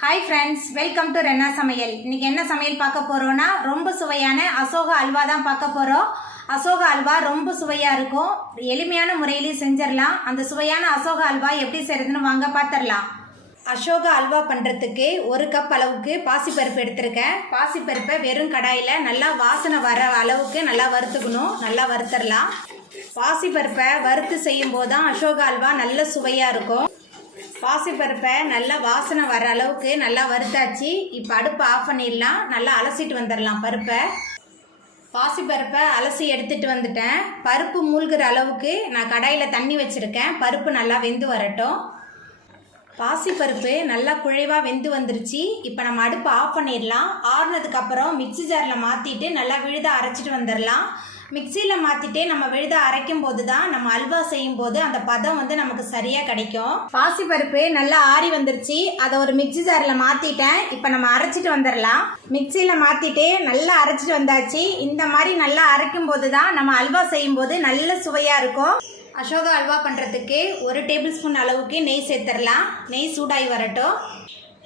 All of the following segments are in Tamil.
हाय फ्रेंड्स वेलकम टू रेन्ना समयल इनके என்ன சமையல் பார்க்க போறோம்னா ரொம்ப சுவையான அசோக அல்வா தான் பார்க்க போறோம் அசோக அல்வா ரொம்ப சுவையா இருக்கும் எளிமையான முறையில செஞ்சிரலாம் அந்த சுவையான அசோக அல்வா எப்படி செய்யறதுன்னு வாங்க பாத்துறலாம் அசோக அல்வா பண்றதுக்கு 1 கப் அளவுக்கு பாசி பருப்பு எடுத்துர்க்கேன் பாசி பருப்பை வெறும் கடாயில நல்லா வாசனை வர அளவுக்கு நல்லா வறுத்துக்கணும் நல்லா வறுத்தறலாம் பாசி பருப்பை வறுத்து செய்யும்போது தான் அசோக அல்வா நல்ல சுவையா இருக்கும் பாசி பருப்பை நல்லா வாசனை வர அளவுக்கு நல்லா வறுத்தாச்சு இப்போ அடுப்பு ஆஃப் பண்ணிடலாம் நல்லா அலசிட்டு வந்துடலாம் பருப்பை பாசி பருப்பை அலசி எடுத்துட்டு வந்துட்டேன் பருப்பு மூழ்கிற அளவுக்கு நான் கடாயில் தண்ணி வச்சுருக்கேன் பருப்பு நல்லா வெந்து வரட்டும் பாசி பருப்பு நல்லா குழைவாக வெந்து வந்துருச்சு இப்போ நம்ம அடுப்பு ஆஃப் பண்ணிடலாம் ஆறுனதுக்கப்புறம் மிக்சி ஜாரில் மாற்றிட்டு நல்லா விழுத அரைச்சிட்டு வந்துடலாம் மிக்சியில் மாற்றிட்டே நம்ம விழுத அரைக்கும் போது தான் நம்ம அல்வா செய்யும் போது அந்த பதம் வந்து நமக்கு சரியாக கிடைக்கும் பாசி பருப்பு நல்லா ஆறி வந்துருச்சு அதை ஒரு மிக்சி ஜாரில் மாற்றிட்டேன் இப்போ நம்ம அரைச்சிட்டு வந்துடலாம் மிக்சியில் மாற்றிட்டே நல்லா அரைச்சிட்டு வந்தாச்சு இந்த மாதிரி நல்லா அரைக்கும் போது தான் நம்ம அல்வா செய்யும் போது நல்ல சுவையாக இருக்கும் அசோக அல்வா பண்ணுறதுக்கு 1 டேபிள் ஸ்பூன் அளவுக்கு நெய் சேர்த்துடலாம் நெய் சூடாகி வரட்டும்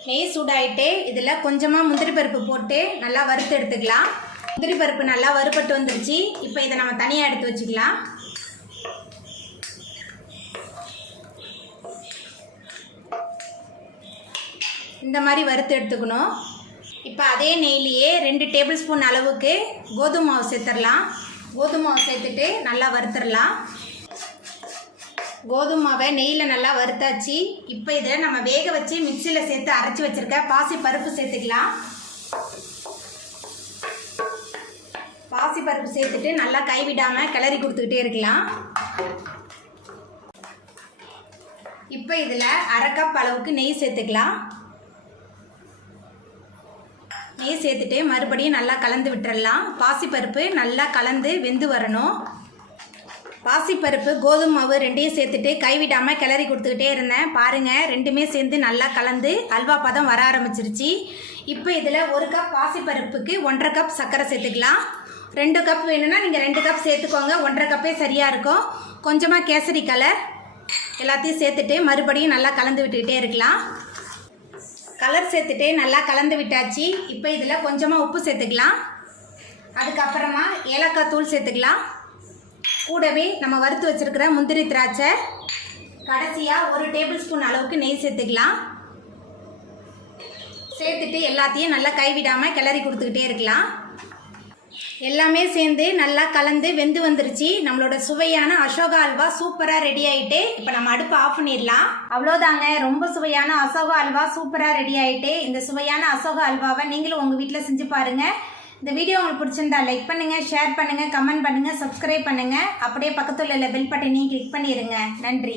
நெய் சூடாயிட்டு இதில் கொஞ்சமாக முந்திரி பருப்பு போட்டு நல்லா வறுத்து எடுத்துக்கலாம் முந்திரி பருப்பு நல்லா வறுபட்டு வந்துருச்சு இப்போ இதை நம்ம தனியாக எடுத்து வச்சுக்கலாம் இந்த மாதிரி வறுத்து எடுத்துக்கணும் இப்போ அதே நெய்லேயே 2 டேபிள் ஸ்பூன் அளவுக்கு கோதுமை மாவு சேர்த்துடலாம் கோதுமை மாவு சேர்த்துட்டு நல்லா வறுத்துடலாம் கோதுமை மாவை நெய்யில் நல்லா வறுத்தாச்சு இப்போ இதை நம்ம வேக வச்சு மிக்சியில் சேர்த்து அரைச்சி வச்சுருக்க பாசி பருப்பு சேர்த்துக்கலாம் பாசி பருப்பு சேர்த்துட்டு நல்லா கைவிடாமல் கிளறி கொடுத்துக்கிட்டே இருக்கலாம் இப்போ இதில் 1/2 கப் அளவுக்கு நெய் சேர்த்துக்கலாம் நெய் சேர்த்துட்டு மறுபடியும் நல்லா கலந்து விட்டுறலாம் பாசி பருப்பு நல்லா கலந்து வெந்து வரணும் பாசிப்பருப்பு கோதுமை மாவு ரெண்டையும் சேர்த்துட்டு கைவிடாமல் கிளறி கொடுத்துக்கிட்டே இருந்தேன் பாருங்கள் ரெண்டுமே சேர்ந்து நல்லா கலந்து அல்வா பதம் வர ஆரம்பிச்சிருச்சு இப்போ இதில் 1 கப் பாசிப்பருப்புக்கு 1/2 கப் சர்க்கரை சேர்த்துக்கலாம் 2 கப் வேணும்னா நீங்கள் 2 கப் சேர்த்துக்கோங்க 1/2 கப்பே சரியாக இருக்கும் கொஞ்சமாக கேசரி கலர் எல்லாத்தையும் சேர்த்துட்டு மறுபடியும் நல்லா கலந்து விட்டுக்கிட்டே இருக்கலாம் கலர் சேர்த்துட்டு நல்லா கலந்து விட்டாச்சு இப்போ இதில் கொஞ்சமாக உப்பு சேர்த்துக்கலாம் அதுக்கப்புறமா ஏலக்காய் தூள் சேர்த்துக்கலாம் கூடவே நம்ம வறுத்து வச்சுருக்கிற முந்திரி திராட்சை கடைசியாக 1 டேபிள் ஸ்பூன் அளவுக்கு நெய் சேர்த்துக்கலாம் சேர்த்துட்டு எல்லாத்தையும் நல்லா கைவிடாமல் கிளறி கொடுத்துக்கிட்டே இருக்கலாம் எல்லாமே சேர்ந்து நல்லா கலந்து வெந்து வந்துருச்சு நம்மளோட சுவையான அசோகா அல்வா சூப்பராக ரெடி ஆகிட்டு இப்போ நம்ம அடுப்பு ஆஃப் பண்ணிடலாம் அவ்வளோதாங்க ரொம்ப சுவையான அசோகா அல்வா சூப்பராக ரெடி ஆகிட்டு இந்த சுவையான அசோகா அல்வாவை நீங்களும் உங்கள் வீட்டில் செஞ்சு பாருங்கள் இந்த வீடியோ உங்களுக்கு பிடிச்சிருந்தா லைக் பண்ணுங்கள் ஷேர் பண்ணுங்கள் கமெண்ட் பண்ணுங்கள் சப்ஸ்கிரைப் பண்ணுங்கள் அப்படியே பக்கத்தில் உள்ள பெல் பட்டனையும் கிளிக் பண்ணிடுங்க நன்றி